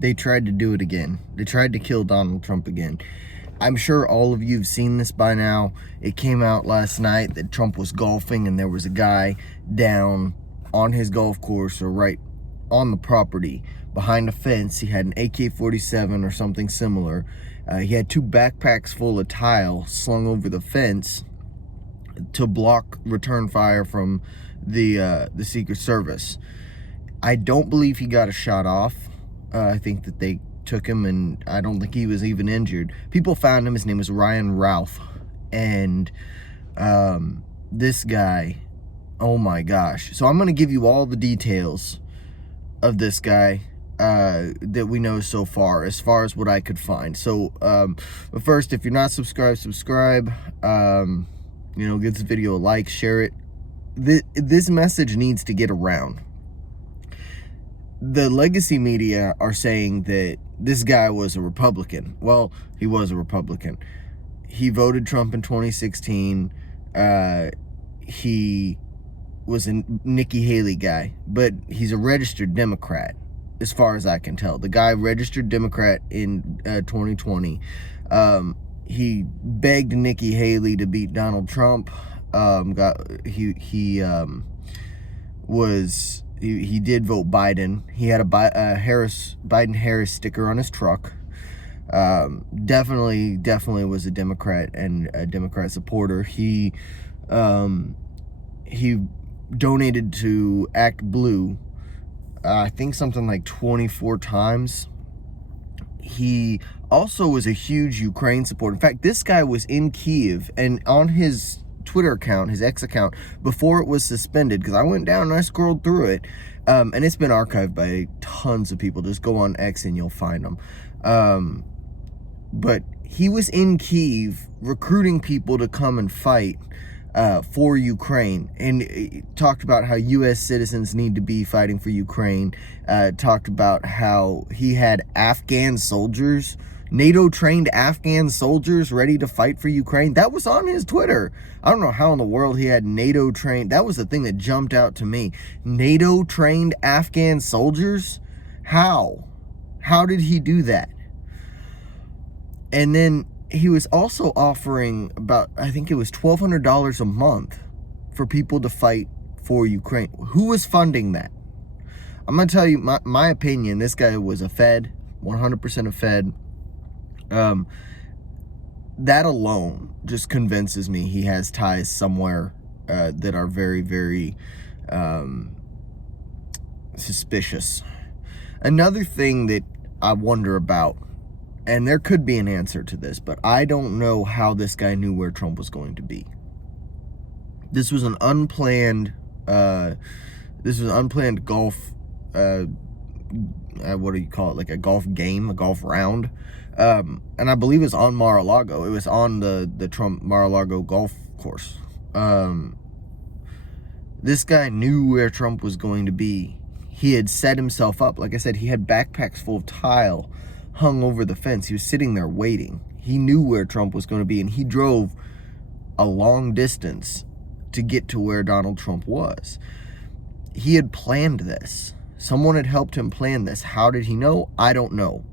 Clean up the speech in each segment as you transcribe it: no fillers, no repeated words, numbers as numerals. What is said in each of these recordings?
They tried to do it again. They tried to kill Donald Trump again. I'm sure all of you have seen this by now. It came out last night that Trump was golfing and there was a guy down on his golf course, or right on the property behind a fence. He had an AK-47 or something similar. He had 2 backpacks full of tile slung over the fence to block return fire from the Secret Service. I don't believe he got a shot off. I think that they took him, and I don't think he was even injured. People found him. His name was Ryan Ralph. And this guy, oh my gosh. So I'm going to give you all the details of this guy that we know so far as what I could find. So, but first, if you're not subscribed, subscribe. You know, give this video a like, share it. This message needs to get around. The legacy media are saying that this guy was a Republican. Well, he was a Republican. He voted Trump in 2016. He was a Nikki Haley guy, but he's a registered Democrat, as far as I can tell. The guy registered Democrat in 2020. He begged Nikki Haley to beat Donald Trump. He did vote Biden. He had a Biden-Harris sticker on his truck. Definitely was a Democrat and a Democrat supporter. He donated to Act Blue, I think something like 24 times. He also was a huge Ukraine supporter. In fact, this guy was in Kiev, and on his Twitter account, his X account, before it was suspended, because I went down and I scrolled through it, and it's been archived by tons of people. Just go on X and you'll find them. But he was in Kiev recruiting people to come and fight for Ukraine, and talked about how U.S. citizens need to be fighting for Ukraine. Talked about how he had Afghan soldiers, NATO-trained Afghan soldiers ready to fight for Ukraine. That was on his Twitter. I don't know how in the world he had NATO-trained. That was the thing that jumped out to me. NATO-trained Afghan soldiers? How? How did he do that? And then he was also offering about, I think it was $1,200 a month for people to fight for Ukraine. Who was funding that? I'm going to tell you my opinion. This guy was a Fed, 100% a Fed. That alone just convinces me he has ties somewhere that are very, very suspicious. Another thing that I wonder about, and there could be an answer to this, but I don't know how this guy knew where Trump was going to be. This was an unplanned golf, what do you call it? Like a golf game, a golf round. And I believe it was on Mar-a-Lago. It was on the Trump Mar-a-Lago golf course. This guy knew where Trump was going to be. He had set himself up. Like I said, he had backpacks full of tile hung over the fence. He was sitting there waiting. He knew where Trump was going to be, and he drove a long distance to get to where Donald Trump was. He had planned this. Someone had helped him plan this. How did he know? I don't know.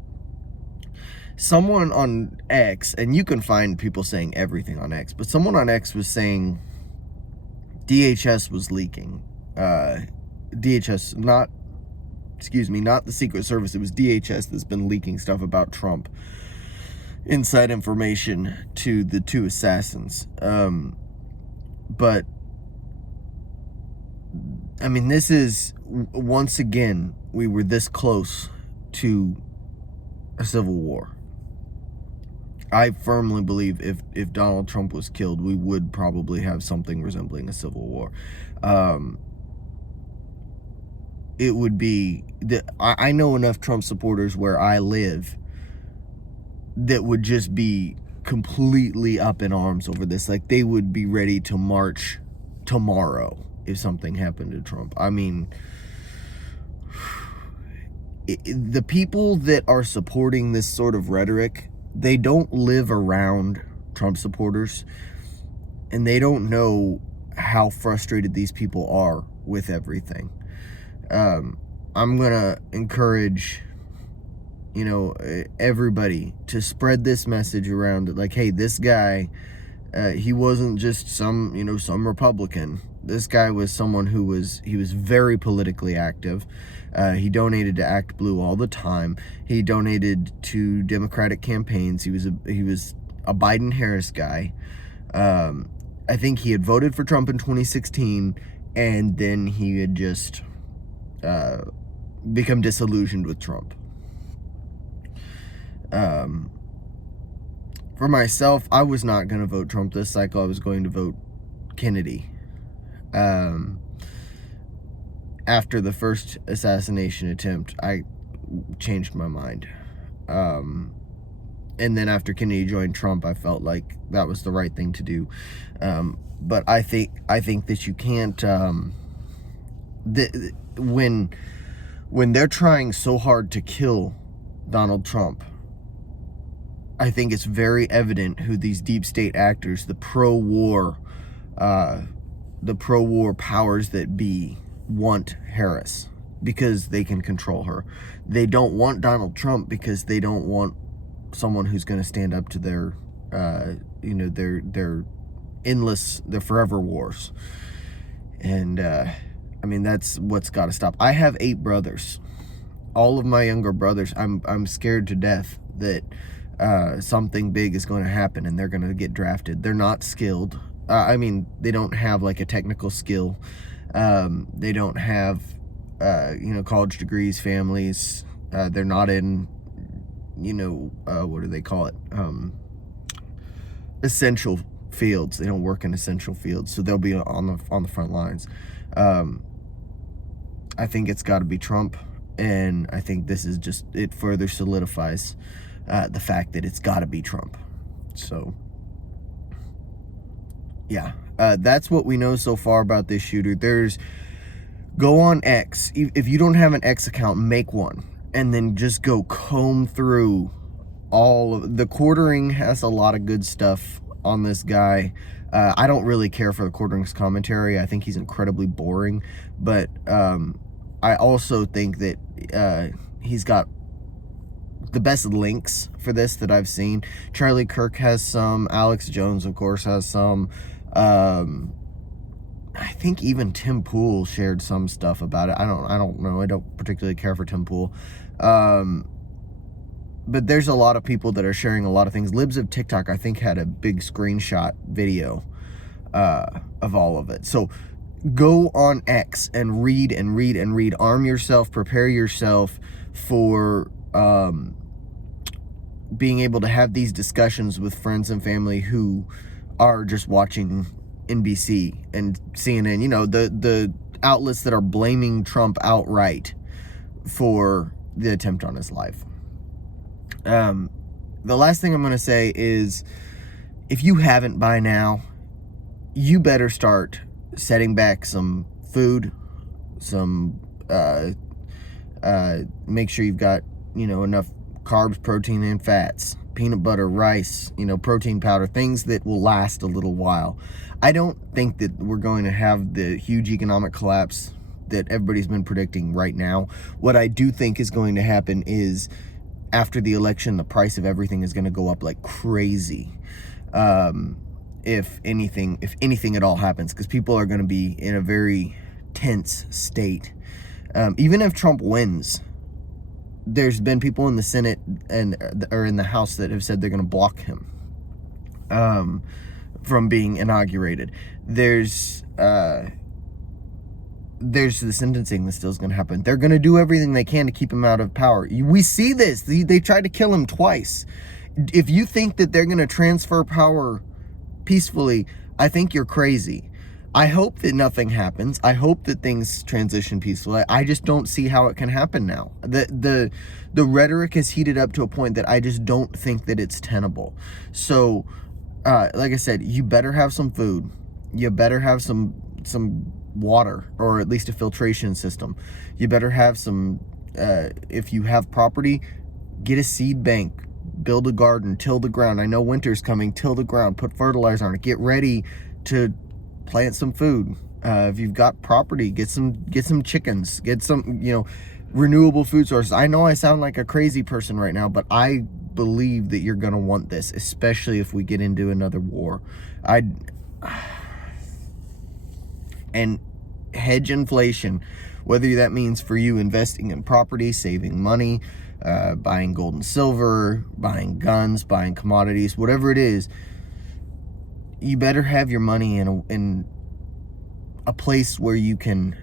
Someone on X, and you can find people saying everything on X, but someone on X was saying DHS was leaking. DHS, not the Secret Service. It was DHS that's been leaking stuff about Trump. Inside information to the 2 assassins. But, I mean, this is, once again, we were this close to a civil war. I firmly believe if Donald Trump was killed, we would probably have something resembling a civil war. It would be, I know enough Trump supporters where I live that would just be completely up in arms over this. Like, they would be ready to march tomorrow if something happened to Trump. I mean, the people that are supporting this sort of rhetoric, they don't live around Trump supporters, and they don't know how frustrated these people are with everything. I'm going to encourage everybody to spread this message around, like, hey, this guy, he wasn't just some Republican. This guy was someone who was very politically active. He donated to Act Blue all the time. He donated to Democratic campaigns. He was a Biden-Harris guy. I think he had voted for Trump in 2016, and then he had just become disillusioned with Trump. For myself, I was not going to vote Trump this cycle. I was going to vote Kennedy. After the first assassination attempt, I changed my mind. And then after Kennedy joined Trump, I felt like that was the right thing to do. But I think that you can't, when they're trying so hard to kill Donald Trump, I think it's very evident who these deep state actors, the pro-war powers that be, want Harris because they can control her. They don't want Donald Trump because they don't want someone who's going to stand up to their forever wars. And that's what's got to stop. I have 8 brothers. All of my younger brothers, I'm scared to death that something big is going to happen and they're going to get drafted. They're not skilled. They don't have like a technical skill. They don't have college degrees, families. They're not in what do they call it, essential fields. They don't work in essential fields, so they'll be on the front lines. I think it's got to be Trump, and I think this is just, it further solidifies the fact that it's got to be Trump. So yeah, that's what we know so far about this shooter. Go on X. If you don't have an X account, make one, and then just go comb through all of the Quartering. Has a lot of good stuff on this guy. I don't really care for the Quartering's commentary. I think he's incredibly boring, but I also think that he's got the best links for this that I've seen. Charlie Kirk has some. Alex Jones, of course, has some. I think even Tim Pool shared some stuff about it. I don't know. I don't particularly care for Tim Pool. But there's a lot of people that are sharing a lot of things. Libs of TikTok, I think, had a big screenshot video of all of it. So go on X and read and read and read. Arm yourself, prepare yourself for being able to have these discussions with friends and family who are just watching NBC and CNN, the outlets that are blaming Trump outright for the attempt on his life. The last thing I'm going to say is, if you haven't by now, you better start setting back some food, make sure you've got, enough carbs, protein, and fats, peanut butter, rice, protein powder, things that will last a little while. I don't think that we're going to have the huge economic collapse that everybody's been predicting right now. What I do think is going to happen is, after the election, the price of everything is going to go up like crazy. If anything at all happens, because people are going to be in a very tense state. Even if Trump wins, there's been people in the Senate or in the House that have said they're going to block him from being inaugurated. There's the sentencing that still is going to happen. They're going to do everything they can to keep him out of power. We see this. They tried to kill him twice. If you think that they're going to transfer power peacefully, I think you're crazy. I hope that nothing happens. I hope that things transition peacefully. I just don't see how it can happen now. The rhetoric has heated up to a point that I just don't think that it's tenable. So, like I said, you better have some food. You better have some water, or at least a filtration system. You better have some, if you have property, get a seed bank, build a garden, till the ground. I know winter's coming. Till the ground, put fertilizer on it. Get ready to plant some food. If you've got property, get some chickens, get some, renewable food sources. I know I sound like a crazy person right now, but I believe that you're going to want this, especially if we get into another war. And hedge inflation, whether that means for you investing in property, saving money, buying gold and silver, buying guns, buying commodities, whatever it is, you better have your money in a place where you can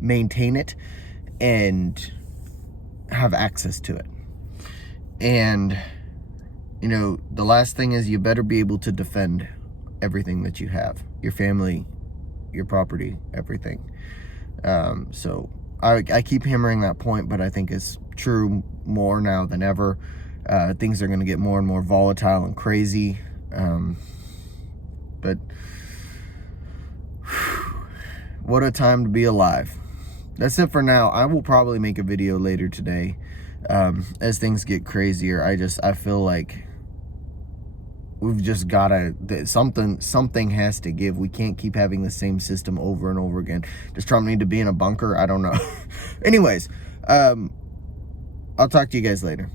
maintain it and have access to it. And, you know, the last thing is you better be able to defend everything that you have, your family, your property, everything. So I keep hammering that point, but I think it's true more now than ever. Things are going to get more and more volatile and crazy. But what a time to be alive. That's it for now. I will probably make a video later today as things get crazier. I feel like we've just gotta, something has to give. We can't keep having the same system over and over again. Does Trump need to be in a bunker? I don't know. Anyways, I'll talk to you guys later.